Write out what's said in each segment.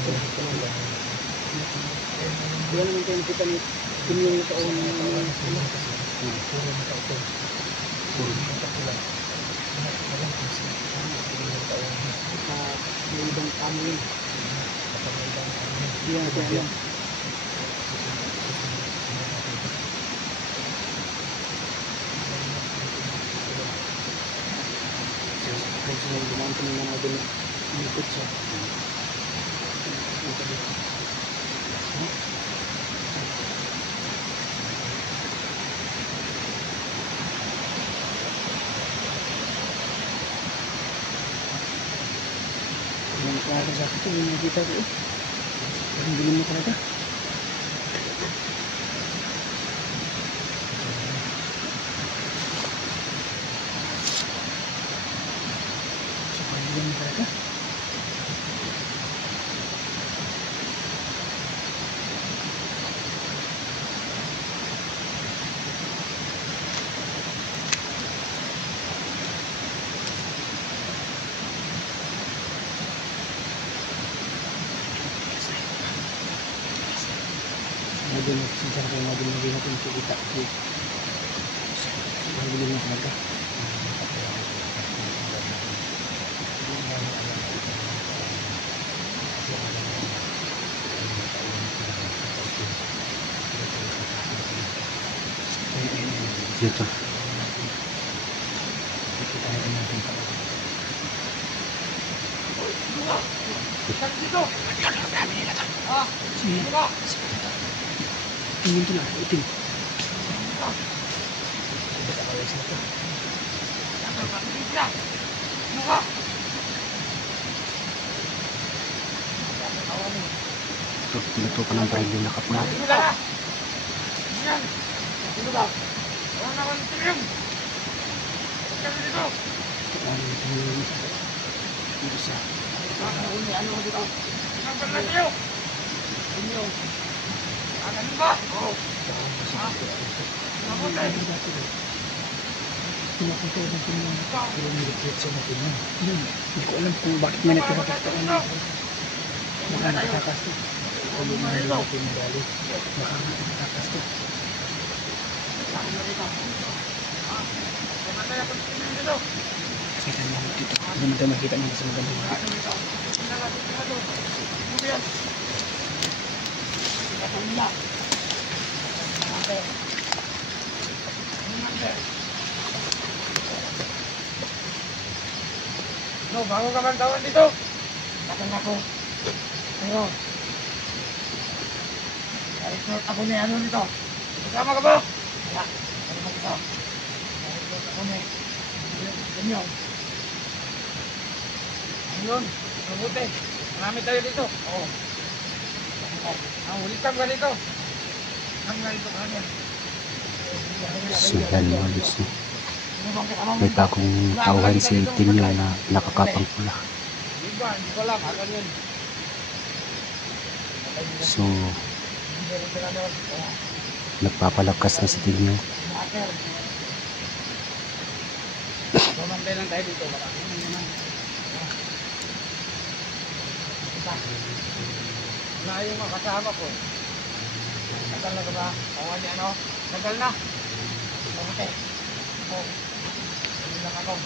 Wala naman tayo nakita ni Pinyong na taon na may ibang kamo yun. Hindi natin alam. Kasi dumaan kami na natin umikot siya. Nakakita sa akin ito, may nakita ko parang bilin mo talaga. So parang bilin mo talaga. Natin nagsisya kayo natin natin kita so bilhin mo talaga. Dito. Tingin ito na, itim. Ito, tinutukan ng baril yung nakapula. Hindi ko alam kung bakit may nagkakakita ko na baka nakatakas to. Baka nakatakas to. Kita niyo dito. Hindi mo tayo makita niyo sa magandang mga. No, bago ka man tawag dito. Katang ako. Pero, kahit ako na ano nito. Kasama ka ba? Wala. Ano ba ito? Kahit ako na ganyan. Ayun, mabuti. Marami tayo dito. Oo. Welcome ka dito. Welcome ka dito kanya. So yan mga lods, no? May bagong tauhan si Tinyo na nakakapang pula. Hindi ko lang, alam yun. So nagpapalakas na si Tinyo. Pamantay lang tayo dito. Wala yung makasama ko. Tagal na ba? Tawa niya ano? Tagal na. Pamantay. Hindi lang ako.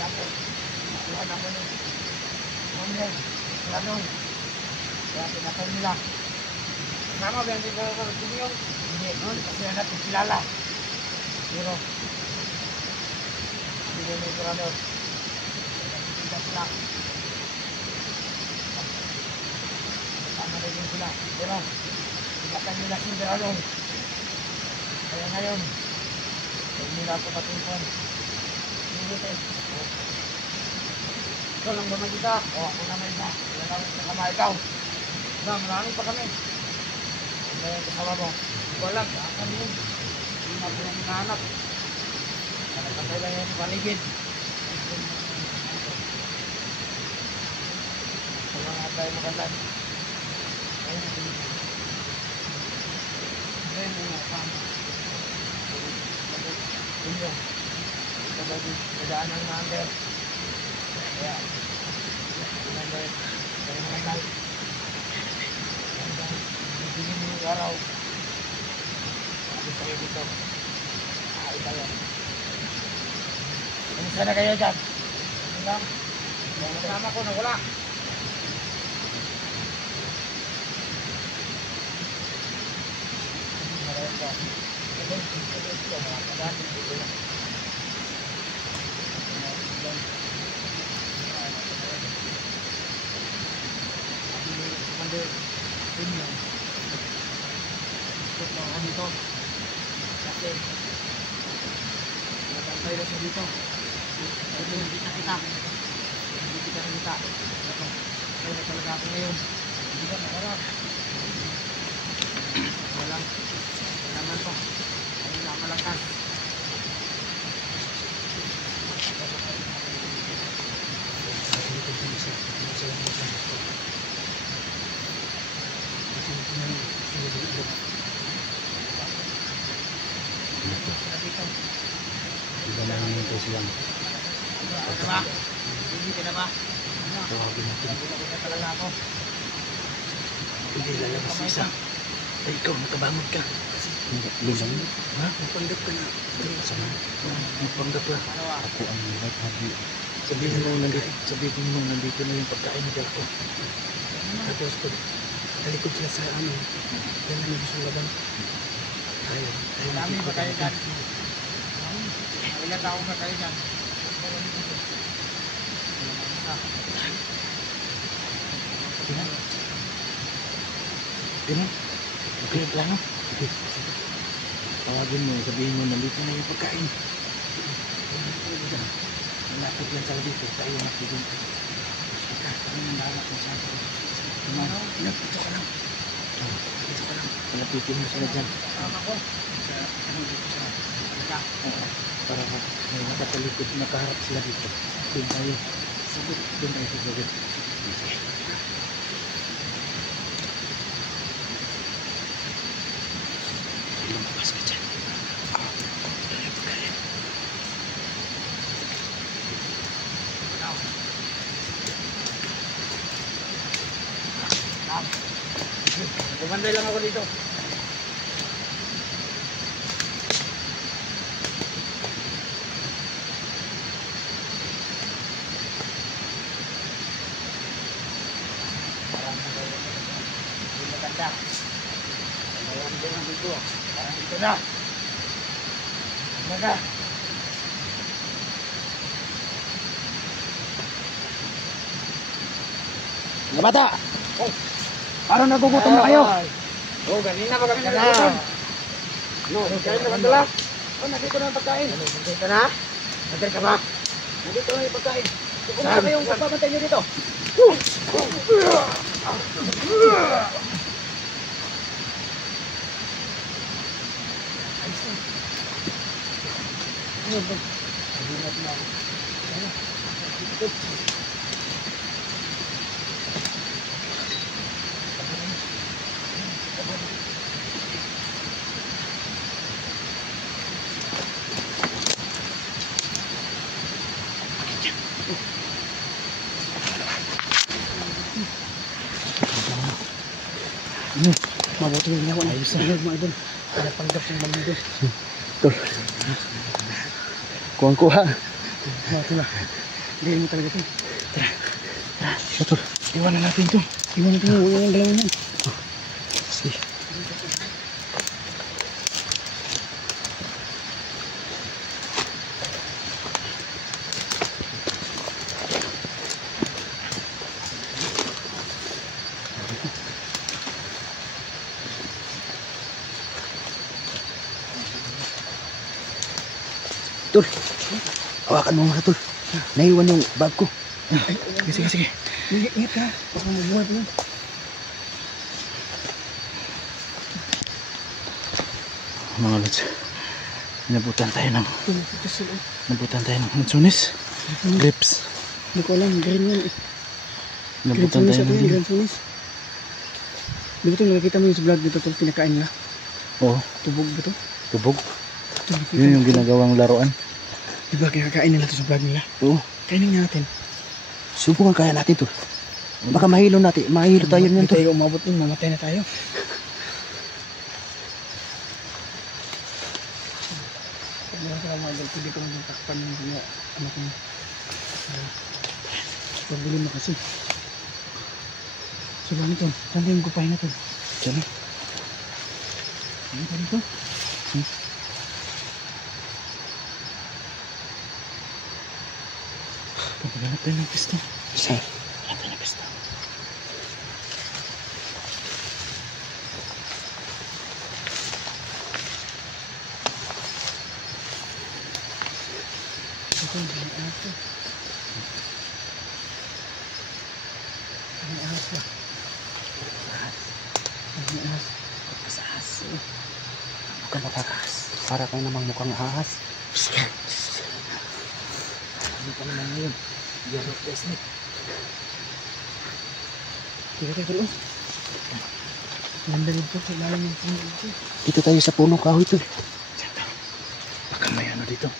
Dapat. Kuha na mo yun. Pamantay. Wala nun. Kaya pinatay nila. Kasama ba yung dito ko yung? Hindi. Kasi na natin kilala. Pero hindi ko may kurado. Hindi sila. Kasama rin din sila. Pero pinatay nila si Beralong. Kaya ngayon huwag nila ako patingkon. Hindi ko. Ikaw lang ba magkita? O ako naman isa. Wala lang sa kamay ikaw. Marami pa kami. Ano yung kasama mo? Ikaw lang. Kami yun. Hindi na po namin nahanap. Nakatapay lang yung paligid. Wala nga tayo magandang. Ayun. Ayun yung kasama. Inyo. Ito ba yung nadaanan number? Kaya. Kaya mga inay. Nagiging mo yung araw. Abis tayo dito. Ay tayo. Kamusta na kayo dyan? Ano lang? Mga kasama ko nawala. Marami pa. Ito, mga kadami dito na. Commander, yun. Ikot lang ako dito. Kasi, natantay na siya dito. Ito, hindi kita. Hindi kita nakita. Ito, kaya na talaga ako ngayon. Hindi ka nakarap. Walang, naman pa. Ayun na malangkas. Iba na yung ito silang Ano ba? Hindi ka na ba? tawagin natin. Nagulat na talaga ako. Hindi lalabas isa. Ay, ikaw, nakabangon ka. Hindi lang. Ha? Magpanggap ka na. Sama. Magpanggap ka. Ano ba? Ako ang right habi. Sabihin Sabihin mo, nandito na yung pagkain ni Darko. Tapos pag talikod sila sa ano, yan na yung sulaban. Tayo. Marami ba kayo dyan? Ilan tao ba kayo dyan? Ganun. Okay ang plano. Okay. Tawagin mo, sabihin mo, nandito na yung pagkain. Malapit lang sa dito. Tayo nakikin. Ika, ano yung bahala kung saan. Dito ka lang. Dito ka lang. Malapitin mo sila dyan. Tama ko. Dito sa Talaga. Oo. Para ka may nakatalikod, nakaharap sila dito. Doon tayo. Sagot. Doon tayo sagot. Sige. Lumabas ka dyan. Ito yung pagkain. Bumanday lang ako dito. Parang hindi maganda. Parang din ang dito. Parang dito na. Umaga. Mga bata! Parang nagugutom na kayo. Oh, ganina pa kami nagugutom. No, Pagkain na mandala. Oh, nandito na ang pagkain. Nandito na? Nandito ka ba? Nandito na yung pagkain. Kumusta Saan? kayong pagbabantay nyo dito? Ayos na. Ano ba? Sabi natin ako. Ano? Mabuti yung ginawa na. Ayos na. Mga idol. Kaya panggap yung mga idol. Tol. Kuha-kuha. Ito na. Gawin mo talaga ito. Tol. Iwanan natin ito. Iwan natin yung galawin yan. Sige. Tol, hawakan mo mga tol. Naiwan yung bag ko. Sige, sige. Ingat ka. Baka mabuhay pa yun. Mga lods, nabutan tayo ng Tumuputas sila. Mansunis. Grips. Hindi ko alam. Green yan eh. Nabutan tayo ng Green sunis. Di ba ito nakikita mo yung sa vlog dito ito pinakain nila? Oo, Tubog ba ito? tubog. Yun yung ginagawang laruan. Di ba kinakain nila ito sa vlog nila? Oo. Kainin nga natin. Subukan kaya natin to. Baka mahilo natin. Mahilo tayo Hindi niyan tol. tayo umabot din, mamatay na tayo. Mga idol, pwede ko nang takpan yung mga anak mo. Pagbulim mo kasi. So lang ito, tandaan ko pahinga ito. Diyan. Ano pa dito? Pagkaganap tayo ng pisto. Sa? Ganap tayo ng pisto. Ito, may ahas to. May ahas ba? May ahas. Ahas. Mukhang ahas. Para kayo namang mukhang ahas. Ano pa naman ngayon? Yellow snake. Tira tayo tuloy. Ganda dito sa lalim ng puno dito. Dito tayo sa puno kahoy tol. Baka may ano dito.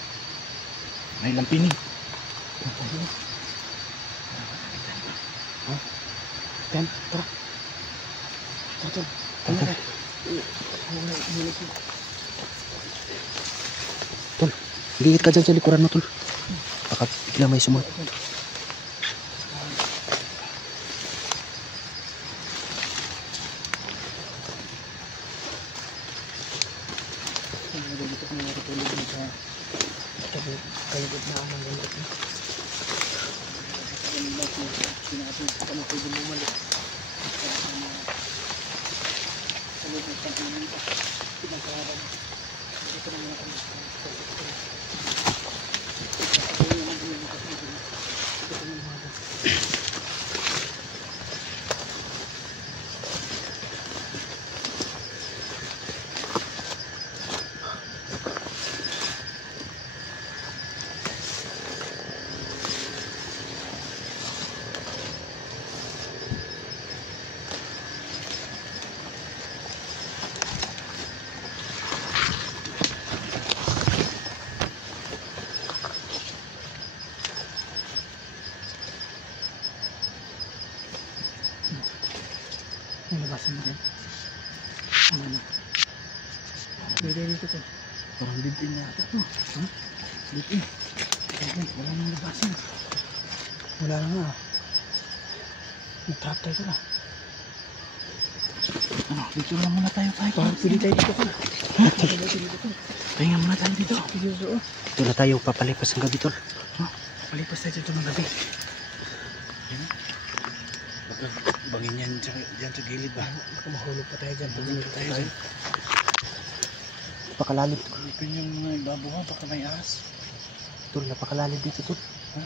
May lampinig. Yan, tara. Tara, tol. Tara, tara. Tol, gigit ka dyan sa likuran mo tol. Baka bigla may sumunod. Dito kami natutulog dito sa kalibot na amang ganda. Sinapin sa kami pwede bumalik. Kalibot sa aming pinagkaharap. Dito naman kami. Nilabasan mo rin. Ano na? Pwede dito to. Parang bibin na ata to. Ha? Bibin. Ayan, wala nang labasin. Wala na nga. Nag-trap tayo ka na. Ano, dito lang muna tayo kahit. Pwede tayo dito ka na. Pahinga muna tayo dito. Seryoso. Dito na tayo papalipas ng gabi tol. Palipas tayo dito ng gabi. Baka bangin yan dyan sa gilid ba? Baka mahulog pa tayo dyan. Bangin tayo dyan. Napakalalim. Kulipin yung mga ibabaw, baka may ahas. Tol, napakalalim dito tol. Ha?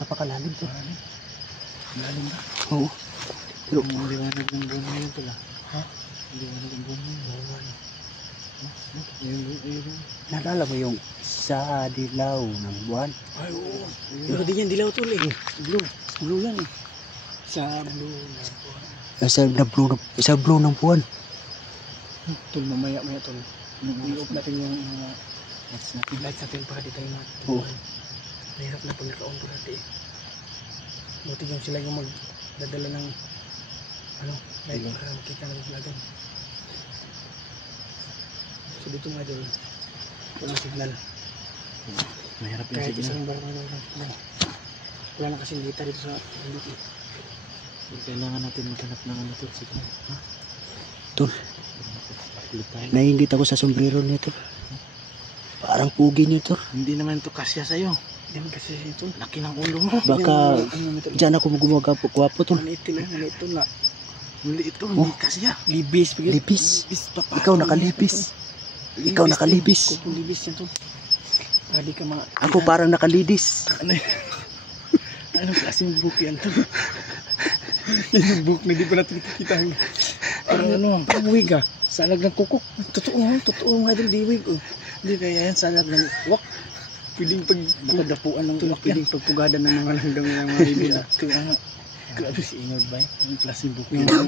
Napakalalim tol. Lalim ba? Oo. Pero Ang liwanag ng buwan ngayon tula. Ha? Ang liwanag ng buwan ngayon. Ayun. naalala mo yung sa dilaw ng buwan? Ay, oo. Pero di yan dilaw tol eh. Blue. Blue yan eh. Sa blue na buwan. Sa blue ng buwan. Tol, mamaya tol. I-off natin yung lights natin para di tayo Oo. matulungan. Mahirap na pag naka-on po natin eh. Buti yung sila yung magdadala ng light para makita ng vlogan. So dito nga dyan, walang signal. Mahirap yung Kahit signal. isang barang walang signal. Wala na kasing data dito sa dito. Kailangan natin maghanap ng ano to, signal. Ha? Tol, Kulit tayo. nainggit ako sa sombrero nito. Parang pugi nito. Hindi naman to kasya sa'yo. Hindi man kasi ito. Laki ng ulo mo. Baka dyan ako gumagapo-gwapo tol. Maliit na. Muli ito, Oh. hindi kasya. Libis. Libis. Papa. Ikaw nakalibis. Ikaw nakalibis. Kung libis yan to. Para di ka Ako parang nakalidis. Anong klaseng book yan to? Yung book na di pa natin kikita. Parang parang wig ah. Salag ng kukok. Totoo nga din di wig. Hindi kaya yan, salag ng wak. Pwedeng Nakadapuan ng tulak wak yan. pwedeng pagpugadan ng mga langgam ng mga bibig. Kaya nga. Grabe si Inord ba? Ang klaseng book Yung yan.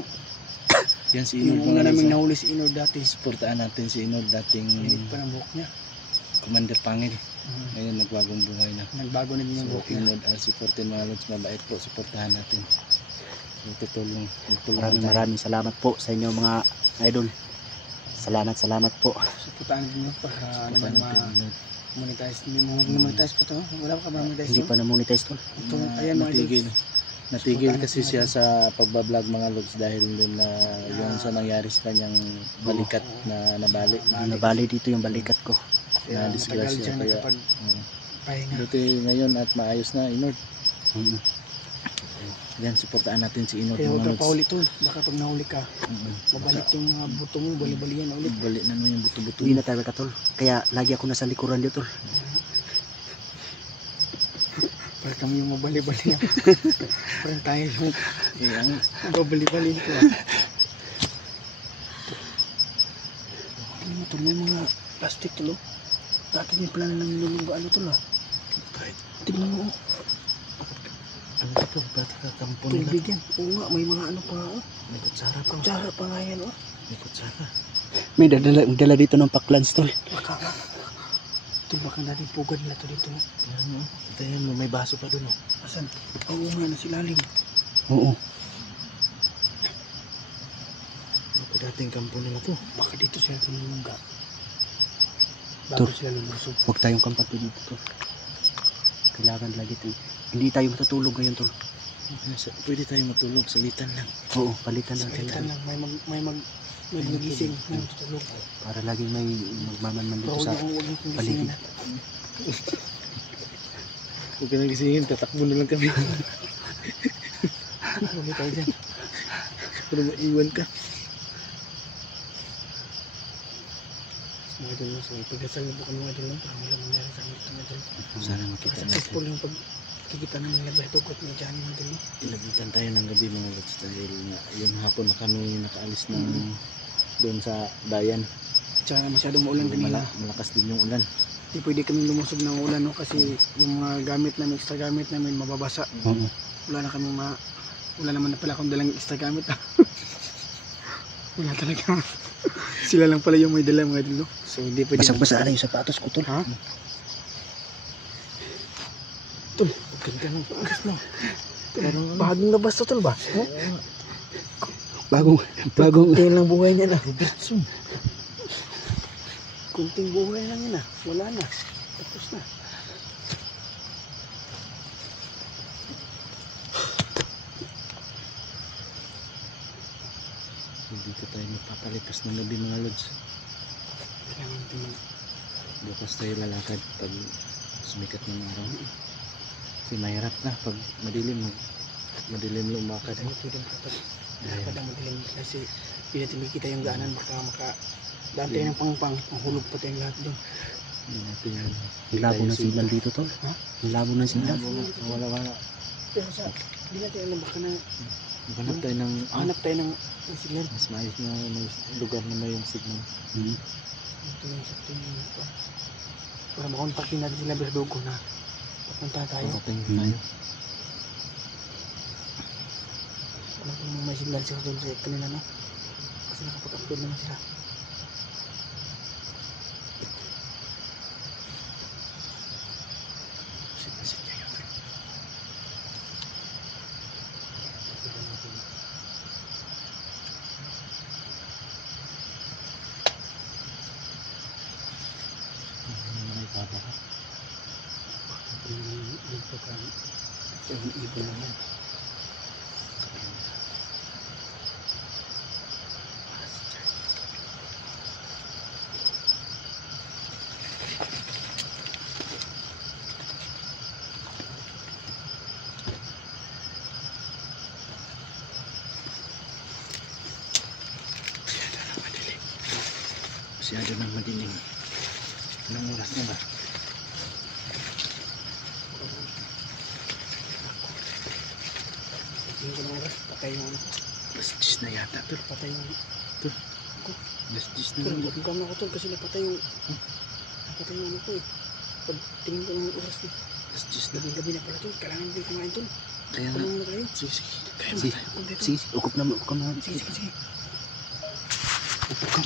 Yan si Inord. una namin nahuli si Inor dati. Supportaan natin si Inord, dating Liit pa ng buhok niya. Commander Pangil. Ngayon nagbagong buhay na. Nagbago na din yung So buhok niya. Inord, supportin mga lods, mabait po, supportahan natin. Maraming salamat po sa inyo mga idol. Salamat po. Suportahan niyo para naman ma-monetize. Hindi mo monetize pa to. Wala pa ba monetize? Hindi pa na-monetize to. Ito, ayan mga idol. Natigil kasi siya sa pagbablog mga lods dahil dun na yung sa nangyari sa kanyang balikat na nabali. Nabali dito yung balikat ko. Kaya Na matagal disgrasya, siya kaya- nakapag-pahinga. Buti ngayon at maayos na Inord. Yan, suportaan natin si Inord Kaya huwag mga kang lods. pauli tol. Baka pag nahuli ka, mabalik yung mga buto mo, bali-bali yan ulit. Balik na yung buto-buto. Hindi na talaga tol. Kaya lagi ako nasa likuran dito tol. Para kami yung mabali-bali yan. Parang tayo yung Ang mabali-bali nito. Ano mo tol, may mga plastic tol. Dati may pala nang niluluga ano tol ah. Tignan mo oh. ano ito? Ba't kakampo nila? Tubig yan. Oo nga, may mga ano pa oh. May kutsara pa. Kutsara pa nga yan oh. May kutsara. May dala dito ng paklans tol. Baka nga. Tol, baka natin pugad nila to dito. Yan mo. Itayin mo, may baso pa dun oh. Asan? Oo nga, nasa ilalim. Oo. Baka dating kampo nila to. Baka dito sila tinulungga. Bago Tol. sila lulusog. Huwag tayong kampat dito tol. Kailangan lagi tayo. Hindi tayo matutulog ngayon tol. Pwede tayo matulog, salitan lang. Oo, palitan lang tayo. Salitan lang, may magising, may matutulog. Para laging may magmamanman dito Bawal sa akong huwag yung paligid. gisingin. Huwag ka nang gisingin, tatakbo na lang kami. Huli tayo dyan. Para maiwan ka. Mga idol mo, so ipagdasal niyo po kami mga idol lang para wala mangyari sa amin ito mga idol. Sana makita Successful natin. yung pagkikita namin nila Berto at mga dyan mga idol. Ilabitan tayo ng gabi mga lods dahil nga yung hapon na kami nakaalis ng doon sa bayan. Tsaka masyadong maulan kanina. Malakas din yung ulan. Hindi pwede kami lumusog ng ulan no, kasi yung mga gamit namin, extra gamit namin mababasa. Oo. Wala na kami wala naman na pala akong dalang extra gamit. Wala talaga. Sila lang pala yung may dala mga idol. No? So hindi pwede. Basag-basa na yung sapatos ko tol. Ha? Tol, ganda ng pangkas mo. Bagong labas to tol ba? Bagong Kunting lang buhay niya na. Kunting buhay lang yan na. Wala na. Tapos na. Dito tayo magpapalipas ng gabi mga lods. Kailangan natin Bukas tayo lalakad pag sumikat ng araw. Kasi mahirap na pag madilim lumakad. tayo pwedeng kapag nakakadang madilim kasi hindi natin makikita yung daanan baka daan tayo ng pangpang mahulog pa tayong lahat doon. Hindi natin yan. Ang labo ng signal dito tol. Ha? Ang labo ng signal. Wala. Pero hindi natin alam baka na Maghanap tayo ng hanap tayo ng signal. mas maayos na may lugar na may signal. Ito yung sakto yung ito. Para makontaktin natin sila Berdugo na papunta tayo. Parating tayo. Alam ko may signal sila doon sa kanila no? Kasi nakapag-upload naman sila. Yung ibon naman. Masyado nang madilim. Anong oras na ba? Tingin ko ng oras, patay yung ano. Alas 10 na yata to. Patay yung Alas 10 na tol, lang. huwag kami ako tol kasi napatay yung ano ko eh. Pag tingin ko ng oras eh. Alas 10 na. Gabi na pala tol, kailangan din kumain tol. Kaya nga. Tulungan na tayo. Sige. Kaya Sige. mo tayo. Kompleto. Sige, ukop na. Sige. Upo ka.